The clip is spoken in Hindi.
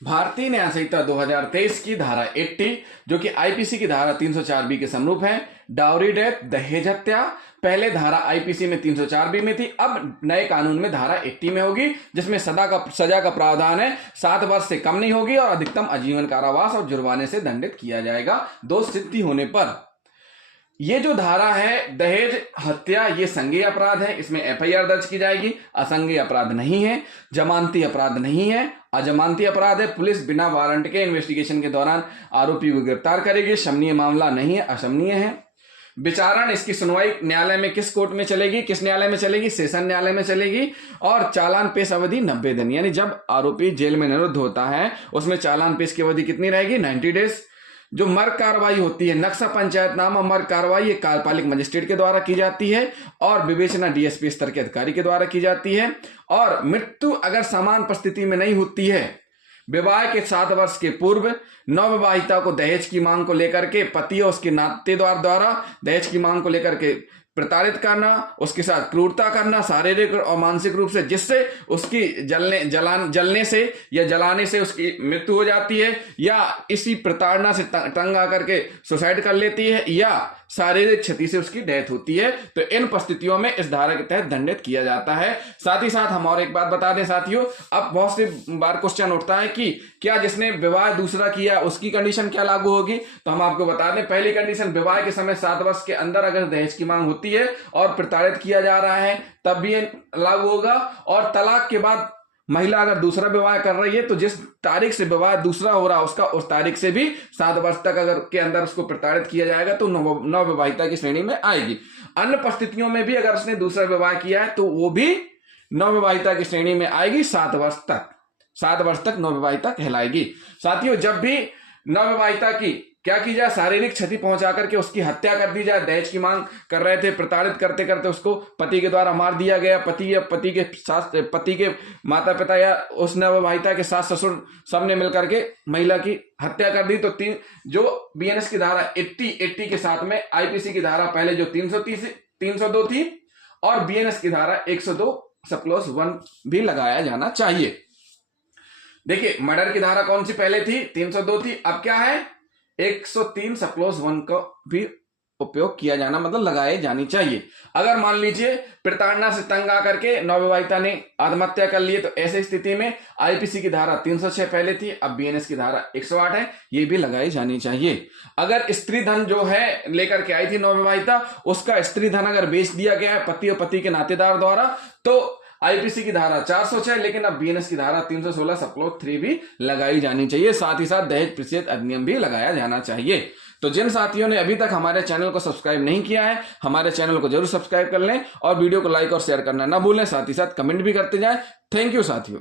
भारतीय न्याय संहिता 2023 की धारा 80 जो कि आईपीसी की धारा 304 बी के समरूप है, डाउरी डेथ दहेज हत्या पहले धारा आईपीसी में 304 बी में थी, अब नए कानून में धारा 80 में होगी, जिसमें सजा का प्रावधान है 7 वर्ष से कम नहीं होगी और अधिकतम आजीवन कारावास और जुर्माने से दंडित किया जाएगा दोष सिद्धि होने पर। ये जो धारा है दहेज हत्या, ये संज्ञेय अपराध है, इसमें एफआईआर दर्ज की जाएगी। असंज्ञेय अपराध नहीं है, जमानती अपराध नहीं है, अजमानती अपराध है। पुलिस बिना वारंट के इन्वेस्टिगेशन के दौरान आरोपी को गिरफ्तार करेगी। शमनीय मामला नहीं है, अशमनीय है। विचारण, इसकी सुनवाई न्यायालय में किस कोर्ट में चलेगी, किस न्यायालय में चलेगी? सेशन न्यायालय में चलेगी। और चालान पेश अवधि 90 दिन, यानी जब आरोपी जेल में निरुद्ध होता है उसमें चालान पेश की अवधि कितनी रहेगी? 90 डेज। जो मर्ग कार्रवाई होती है, नक्शा पंचायतनामा मर्ग कार्रवाई, ये कार्यपालिक मजिस्ट्रेट के द्वारा की जाती है और विवेचना डीएसपी स्तर के अधिकारी के द्वारा की जाती है। और मृत्यु अगर समान परिस्थिति में नहीं होती है, विवाह के 7 वर्ष के पूर्व नवविवाहिता को दहेज की मांग को लेकर के पति और उसके नातेदार द्वारा दहेज की मांग को लेकर के प्रताड़ित करना, उसके साथ क्रूरता करना शारीरिक और मानसिक रूप से, जिससे उसकी जलने से या जलाने से उसकी मृत्यु हो जाती है, या इसी प्रताड़ना से तंग आकर के सुसाइड कर लेती है, या शारीरिक क्षति से उसकी डेथ होती है, तो इन परिस्थितियों में इस धारा के तहत दंडित किया जाता है। साथ ही साथ हम और एक बात बता दें साथियों, अब बहुत सी बार क्वेश्चन उठता है कि क्या जिसने विवाह दूसरा किया उसकी कंडीशन क्या लागू होगी? तो हम आपको बता दें, पहली कंडीशन, विवाह के समय 7 वर्ष के अंदर अगर दहेज की मांग होती है और प्रताड़ित किया जा रहा है तब भी लागू होगा। और तलाक के बाद महिला अगर दूसरा विवाह कर रही है तो जिस तारीख से विवाह दूसरा हो रहा है उसका उस तारीख से भी 7 वर्ष तक अगर के अंदर उसको प्रताड़ित किया जाएगा तो नवविवाहिता की श्रेणी में आएगी। अन्य परिस्थितियों में भी अगर उसने दूसरा विवाह किया है तो वो भी नवविवाहिता की श्रेणी में आएगी। 7 वर्ष तक नवविवाहिता कहलाएगी। साथियों, जब भी नवविवाहिता की क्या की जाए, शारीरिक क्षति पहुंचा करके उसकी हत्या कर दी जाए, दहेज की मांग कर रहे थे, प्रताड़ित करते करते उसको पति के द्वारा मार दिया गया, पति या पति के माता पिता या उस नवविवाहिता के सास ससुर सबने मिलकर के महिला की हत्या कर दी, तो जो बीएनएस की धारा 80 के साथ में आईपीसी की धारा पहले जो 302 थी और बीएनएस की धारा 102 सब क्लॉज 1 भी लगाया जाना चाहिए। देखिए, मर्डर की धारा कौन सी पहले थी? 302 थी। अब क्या है? 103 सब क्लॉज 1 का भी उपयोग किया जाना, मतलब लगाए जानी चाहिए। अगर मान लीजिए प्रताड़ना से तंग आकर के नवविवाहिता ने आत्महत्या कर ली, तो ऐसी स्थिति में आईपीसी की धारा 306 पहले थी, अब बीएनएस की धारा 108 है, ये भी लगाई जानी चाहिए। अगर स्त्री धन जो है लेकर के आई थी नवविवाहिता, उसका स्त्री धन अगर बेच दिया गया है पति और पति के नातेदार द्वारा, तो आईपीसी की धारा 406, लेकिन अब बीएनएस की धारा 316 सब क्लॉज 3 भी लगाई जानी चाहिए। साथ ही साथ दहेज प्रतिषेध अधिनियम भी लगाया जाना चाहिए। तो जिन साथियों ने अभी तक हमारे चैनल को सब्सक्राइब नहीं किया है, हमारे चैनल को जरूर सब्सक्राइब कर लें और वीडियो को लाइक और शेयर करना ना भूलें। साथ ही साथ कमेंट भी करते जाएं। थैंक यू साथियों।